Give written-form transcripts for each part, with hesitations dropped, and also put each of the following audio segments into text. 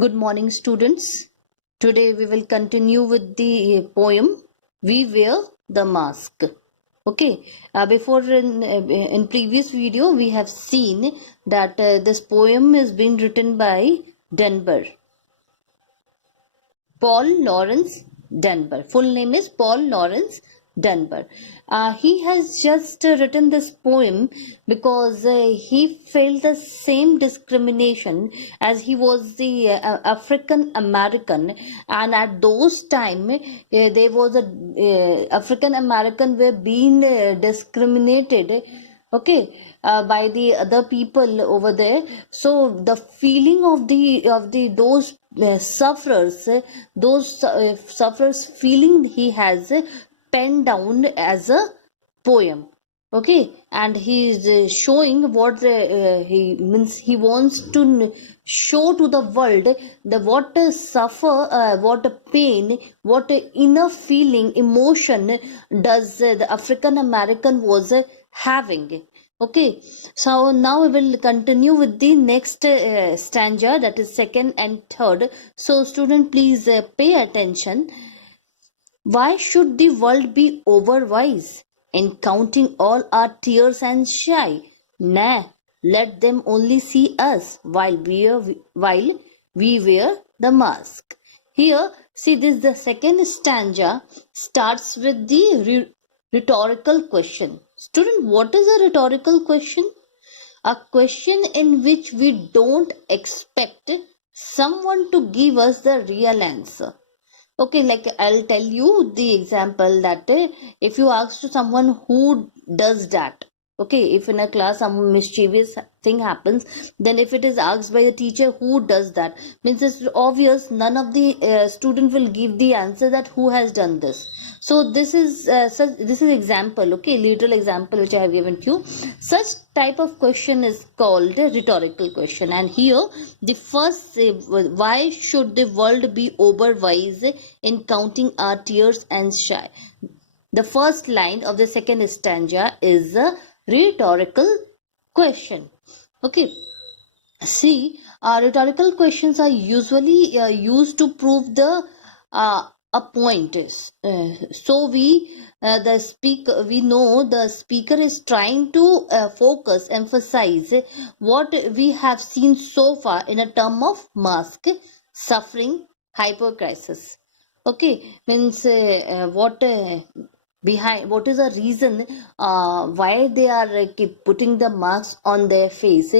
Good morning, students. Today we will continue with the poem We Wear the Mask. Okay, before in previous video we have seen that this poem is being written by Dunbar. Paul Laurence Dunbar. Full name is Paul Laurence Dunbar. He has just written this poem because he felt the same discrimination as he was the African American, and at those time there was a African American were being discriminated. Okay, by the other people over there. So the feeling of the those sufferers, feeling he has penned down as a poem. Okay, and he is showing what he means. He wants to show to the world the what what pain, what inner feeling, emotion does the African American was having. Okay, so now we will continue with the next stanza, that is second and third. So student, please pay attention. Why should the world be overwise in counting all our tears and shy? Nay, let them only see us while we wear the mask. Here, see this, the second stanza starts with the rhetorical question. Student, what is a rhetorical question? A question in which we don't expect someone to give us the real answer. Okay, like I'll tell you the example that if you ask to someone who does that, okay, if in a class some mischievous thing happens, then if it is asked by the teacher who does that, means it's obvious none of the student will give the answer that who has done this. So this is example, okay, literal example which I have given to you. Such type of question is called a rhetorical question, and here the first why should the world be overwise in counting our tears and shy? The first line of the second stanza is a rhetorical question. Okay, see, rhetorical questions are usually used to prove the a point is so we know the speaker is trying to emphasize what we have seen so far in a term of mask, suffering, hypercrisis. Okay, means what behind, what is the reason why they are keep putting the marks on their face.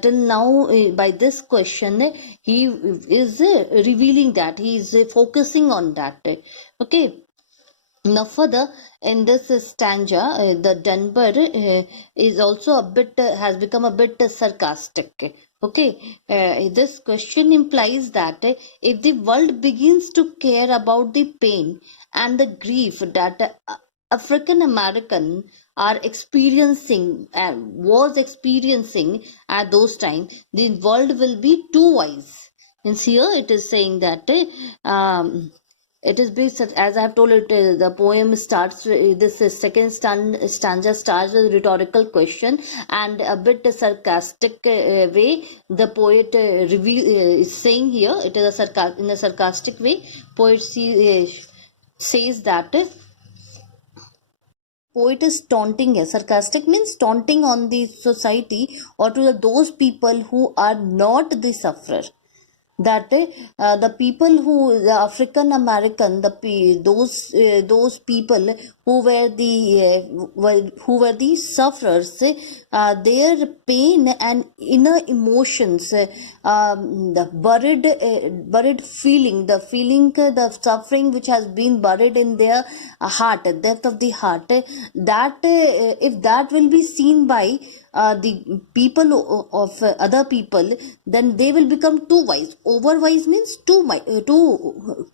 Till now by this question he is revealing that he is focusing on that. Okay, now further in this stanza the Dunbar is also a bit has become a bit sarcastic. Okay, this question implies that if the world begins to care about the pain and the grief that African American are experiencing and was experiencing at those times, the world will be too wise. And here it is saying that it is based, as I have told it, the poem starts, this second stanza starts with a rhetorical question, and a bit sarcastic way the poet is saying here, it is in a sarcastic way, poet says that poet is taunting here. Sarcastic means taunting on the society or to those people who are not the sufferer. That the people who the African American, those people who were the sufferers, their pain and inner emotions, the buried feeling, the suffering which has been buried in their heart, depth of the heart, that if that will be seen by the people of other people, then they will become too wise. Overwise means too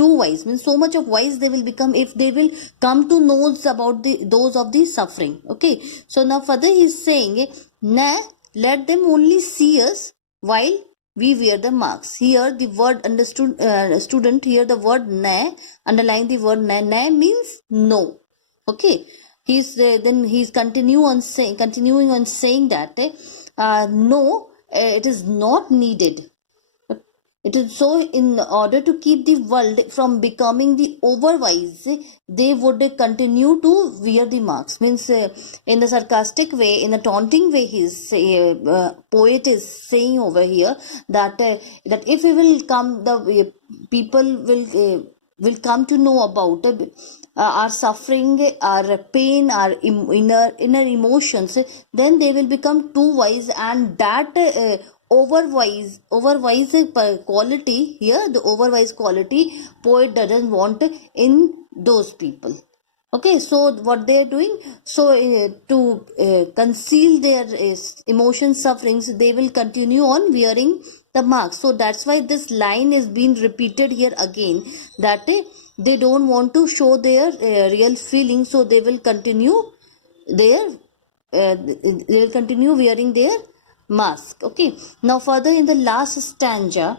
wise, means so much of wise they will become if they will come to know about those of the suffering. Okay, so now further he is saying, nah, let them only see us while we wear the marks. Here the word understood, student, here the word nah, underline the word nah. Nah means no. Okay, he's then he's continuing on saying that no, it is not needed. It is so, in order to keep the world from becoming the overwise, they would continue to wear the marks. Means, in the sarcastic way, in a taunting way, poet is saying over here that that if we will come, the people will come to know about our suffering, our pain, our inner emotions, then they will become too wise, and that overwise quality here, the overwise quality, poet doesn't want in those people. Okay, so what they are doing, so to conceal their emotion sufferings, they will continue on wearing the marks. So that's why this line is being repeated here again, that they don't want to show their real feelings, so they will continue their they will continue wearing their mask. Okay, now further in the last stanza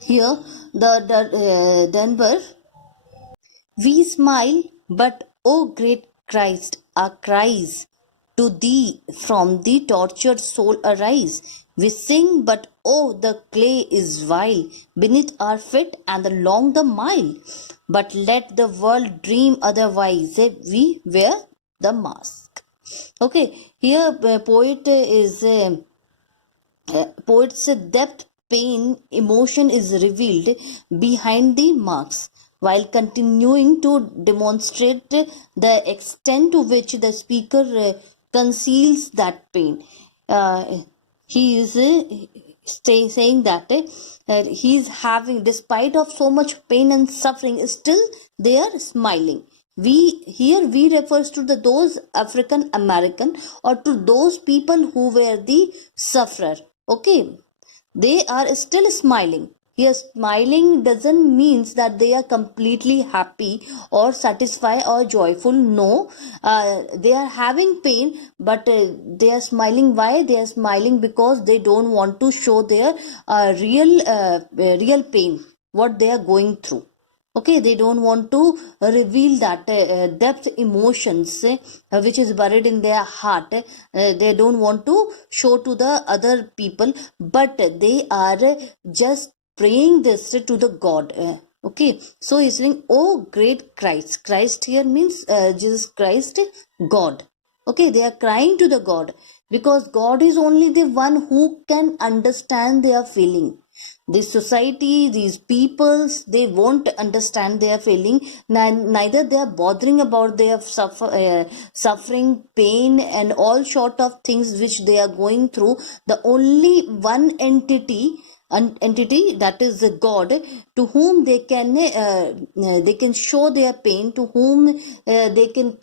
here, the Denver, we smile, but O great Christ, our cries to thee from the tortured soul arise. We sing, but oh, the clay is vile beneath our feet and along the mile. But let the world dream otherwise, we wear the mask. Okay, here poet's depth, pain, emotion is revealed behind the marks, while continuing to demonstrate the extent to which the speaker conceals that pain. He is saying that he is having, despite of so much pain and suffering, still they are smiling. We refers to those African American, or to those people who were the sufferer. Okay, they are still smiling. Here, smiling doesn't means that they are completely happy or satisfied or joyful. No, they are having pain, but they are smiling. Why? They are smiling because they don't want to show their real pain, what they are going through. Okay, they don't want to reveal that depth emotions which is buried in their heart. They don't want to show to the other people, but they are just praying this to the God. Okay, so he's saying, oh great Christ. Christ here means Jesus Christ, God. Okay, they are crying to the God, because God is only the one who can understand their feeling. This society, these peoples, they won't understand their feeling. Neither they are bothering about their suffering, pain, and all sort of things which they are going through. The only one entity, that is the God, to whom they can show their pain, to whom they can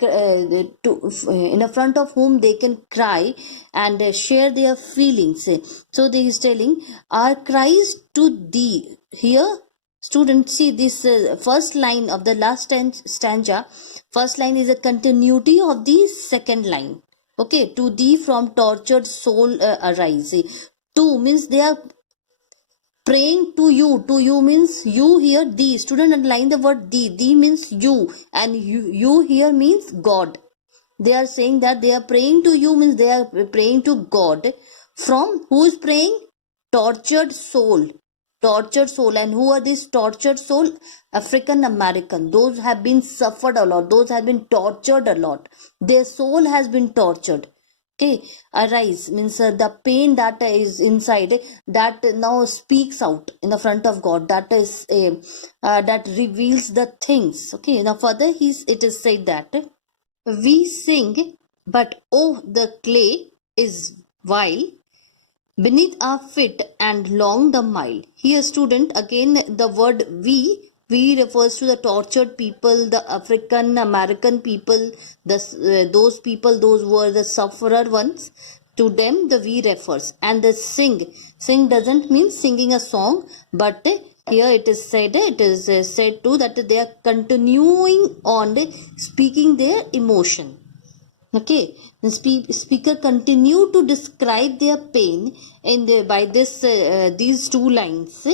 in front of whom they can cry and share their feelings. So they is telling, our cries to thee. Here, students, see this first line of the last stanza. First line is a continuity of the second line. Okay, to thee from tortured soul arise. To means they are praying to you. To you means you here, thee. Student, underline the word thee. Thee means you, and you here means God. They are saying that they are praying to you, means they are praying to God. From who is praying? Tortured soul. Tortured soul. And who are these tortured soul? African American. Those have been suffered a lot. Those have been tortured a lot. Their soul has been tortured. Okay, arise means the pain that is inside, that now speaks out in the front of God. That is that reveals the things. Okay, now further it is said that we sing, but oh, the clay is vile beneath our feet and long the mile. Here, student, again the word we refers to the tortured people, the African American people, those people, those were the sufferer ones. To them the we refers. And the sing doesn't mean singing a song, but here it is said too that they are continuing on speaking their emotion. Okay, the speaker continue to describe their pain by these two lines.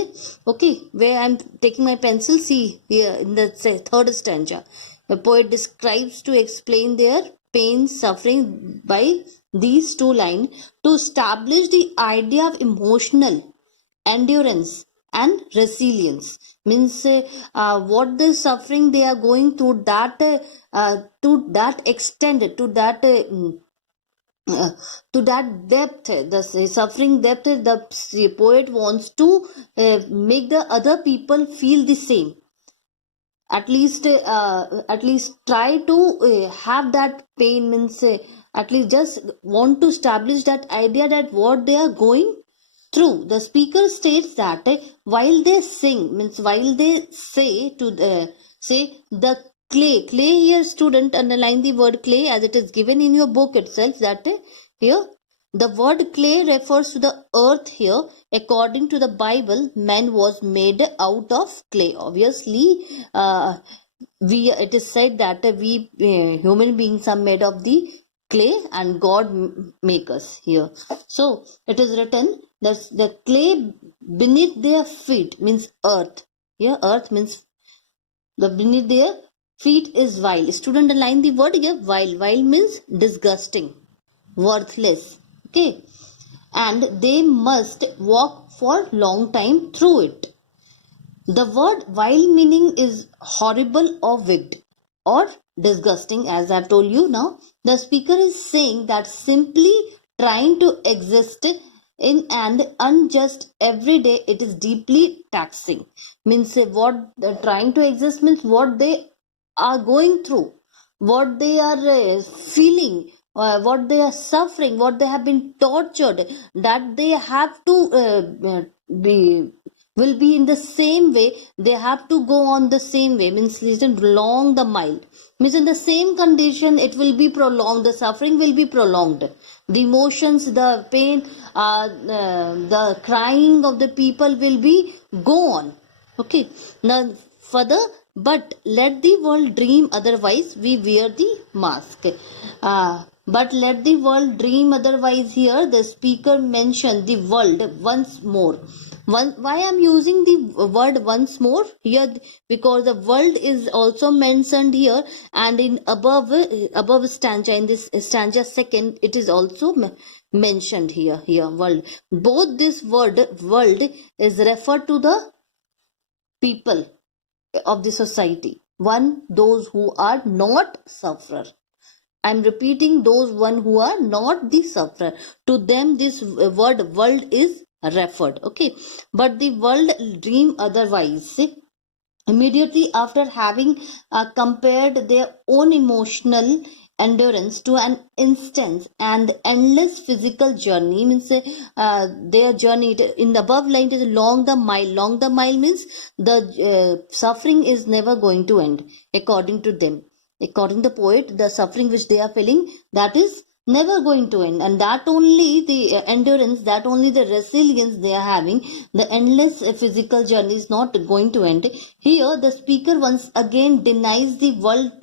Okay, where I'm taking my pencil, see here in the third stanza, the poet describes to explain their pain, suffering by these two lines, to establish the idea of emotional endurance and resilience. Means what the suffering they are going through, that to that extent, uh, to that depth, the suffering depth, the poet wants to make the other people feel the same. At least try to have that pain. Means at least just want to establish that idea that what they are going through. The speaker states that while they sing, means while they say to say the clay here, student, underline the word clay as it is given in your book itself, that here the word clay refers to the earth here. According to the Bible, man was made out of clay. Obviously, we it is said that we human beings are made of the clay and God make us here. So it is written that the clay beneath their feet means earth. Here, earth means the beneath their feet is vile. Student, align the word here. Vile. Vile means disgusting, worthless. Okay, and they must walk for long time through it. The word vile meaning is horrible or wicked or disgusting, as I've told you. Now the speaker is saying that simply trying to exist in an unjust every day, it is deeply taxing. Means what trying to exist means what they are going through, what they are feeling, what they are suffering, what they have been tortured, that they have to be will be in the same way. They have to go on the same way. Means listen, long the mile. Means in the same condition, it will be prolonged. The suffering will be prolonged. The emotions, the pain, the crying of the people will be go on. Okay. Now further, but let the world dream otherwise, we wear the mask. But let the world dream otherwise. Here the speaker mentioned the world once more. Why I'm using the word once more here? Because the world is also mentioned here, and in above stanza, in this stanza second, it is also mentioned here. World. Both this word world is referred to the people of the society. One, those who are not sufferer. I'm repeating, those one who are not the sufferer. To them, this word world is referred. Okay, but the world dream otherwise. Immediately after having compared their own emotional endurance to an instance and endless physical journey, means their journey in the above line is long the mile. Long the mile means the suffering is never going to end, according to them. According to the poet, the suffering which they are feeling, that is never going to end, and that only the endurance, that only the resilience they are having, the endless physical journey is not going to end. Here the speaker once again denies the world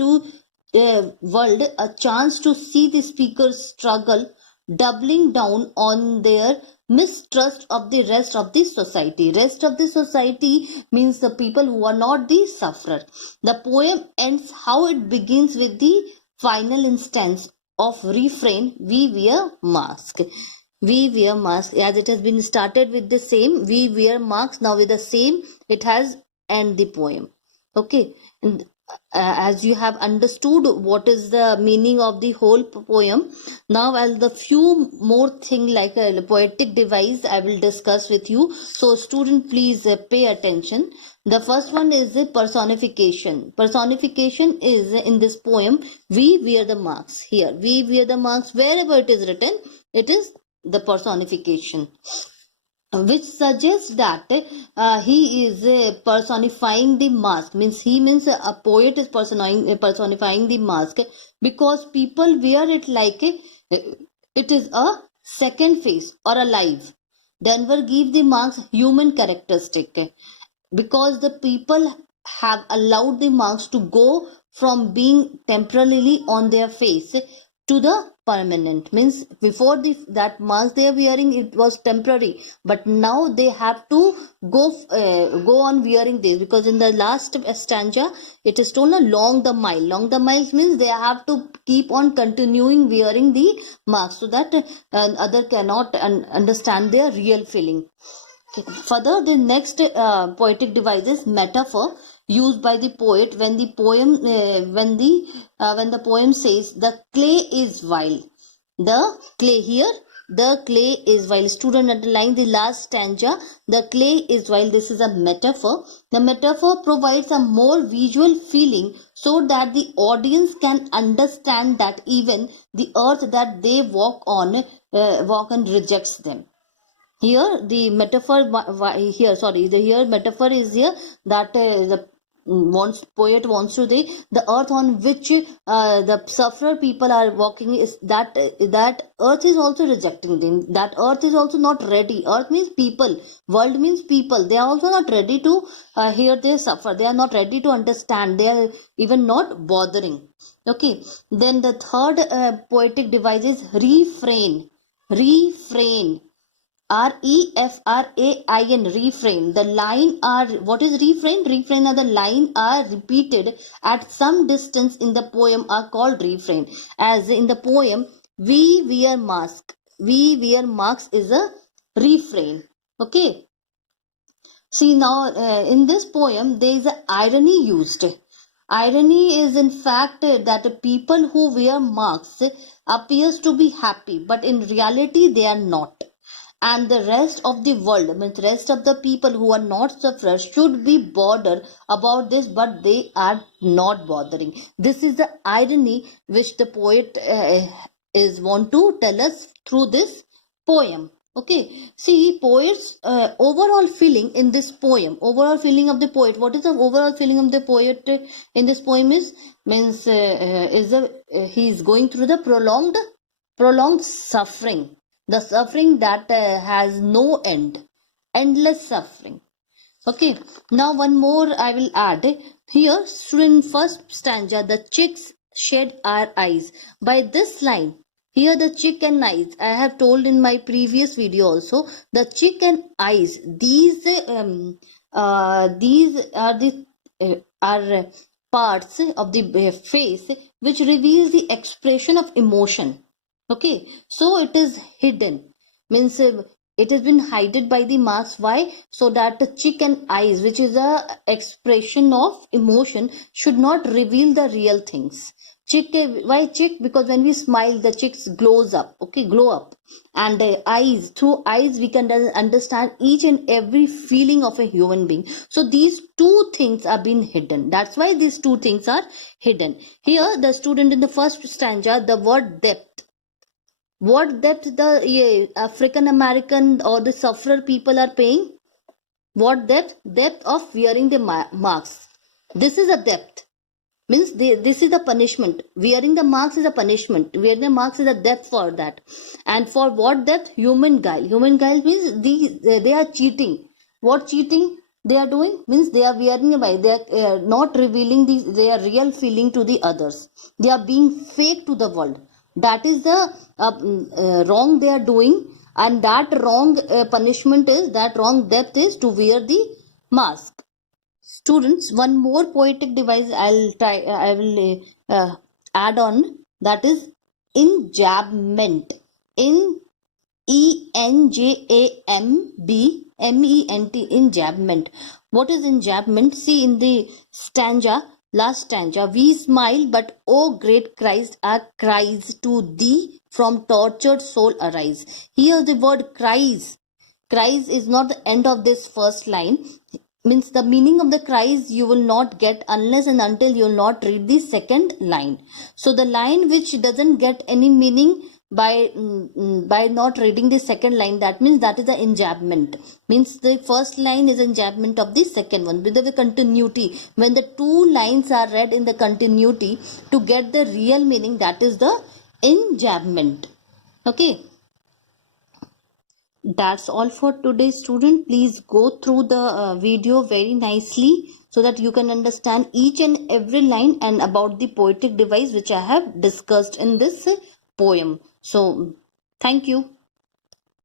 a chance to see the speaker's struggle, doubling down on their mistrust of the rest of the society. Rest of the society means the people who are not the sufferer. The poem ends how it begins, with the final instance of refrain, we wear mask. We wear mask, as it has been started with the same, we wear masks. Now with the same, it has end the poem. Okay, and as you have understood what is the meaning of the whole poem, now I'll the few more thing like a poetic device I will discuss with you. So student, please pay attention. The first one is the personification. Personification is in this poem, we wear the marks. Here, we wear the marks, wherever it is written, it is the personification, which suggests that he is personifying the mask. Means he means a poet is personifying the mask, because people wear it like it is a second face or a life. Denver give the marks human characteristic, because the people have allowed the marks to go from being temporarily on their face to the permanent. Means before that mask they are wearing, it was temporary, but now they have to go on wearing this, because in the last stanza it is told along the mile. Long the miles means they have to keep on continuing wearing the mask, so that other cannot understand their real feeling. Further, the next poetic device is metaphor used by the poet when the poem says the clay is vile. The clay here, the clay is vile. Student, underline the last stanza. The clay is vile. This is a metaphor. The metaphor provides a more visual feeling so that the audience can understand that even the earth that they walk on rejects them. Here the metaphor here metaphor is here that the poet wants to say the earth on which the sufferer people are walking is that earth is also rejecting them. That earth is also not ready. Earth means people, world means people. They are also not ready to hear they suffer. They are not ready to understand. They are even not bothering. Okay, then the third poetic device is refrain. refrain refrain. The line are, what is refrain? Refrain are the line are repeated at some distance in the poem are called refrain. As in the poem we wear mask, we wear masks is a refrain. Okay, see now in this poem there is a irony used. Irony is in fact that people who wear masks appears to be happy, but in reality they are not. And the rest of the world, means rest of the people who are not sufferers, should be bothered about this, but they are not bothering. This is the irony which the poet is want to tell us through this poem. Okay, see poets overall feeling in this poem, overall feeling of the poet. What is the overall feeling of the poet in this poem is means he is going through the prolonged suffering, the suffering that has no end, endless suffering. Okay, now one more I will add here. In first stanza, the chicks shed our eyes. By this line, here the chick and eyes, I have told in my previous video also, the chick and eyes, these are the are parts of the face which reveals the expression of emotion. Okay, so it is hidden, means it has been hidden by the mask. Why? So that the chick and eyes, which is a expression of emotion, should not reveal the real things. Chick, why chick? Because when we smile the chicks glows up. Okay, glow up. And eyes, through eyes we can understand each and every feeling of a human being. So these two things are being hidden. That's why these two things are hidden. Here the student in the first stanza, the word depth. What depth the African American or the sufferer people are paying? What depth? Depth of wearing the marks. This is a depth. Means this is the punishment. Wearing the marks is a punishment. Wearing the marks is a depth for that. And for what depth? Human guile. Human guile means they are cheating. What cheating they are doing? Means they are wearing a mark. They are not revealing their real feeling to the others. They are being fake to the world. That is the wrong they are doing, and that wrong punishment is, that wrong depth is to wear the mask. Students, one more poetic device I will add on, that is enjambment. ENJAMBMENT, enjambment. What is enjambment? See in the stanza, last stanza, we smile, but oh great Christ, our cries to thee from tortured soul arise. Here the word cries. Cries is not the end of this first line. Means the meaning of the cries you will not get unless and until you will not read the second line. So the line which doesn't get any meaning by not reading the second line, that means that is the enjambment. Means the first line is enjambment of the second one with the continuity. When the two lines are read in the continuity to get the real meaning, that is the enjambment. Okay, that's all for today, student. Please go through the video very nicely so that you can understand each and every line and about the poetic device which I have discussed in this poem. So thank you.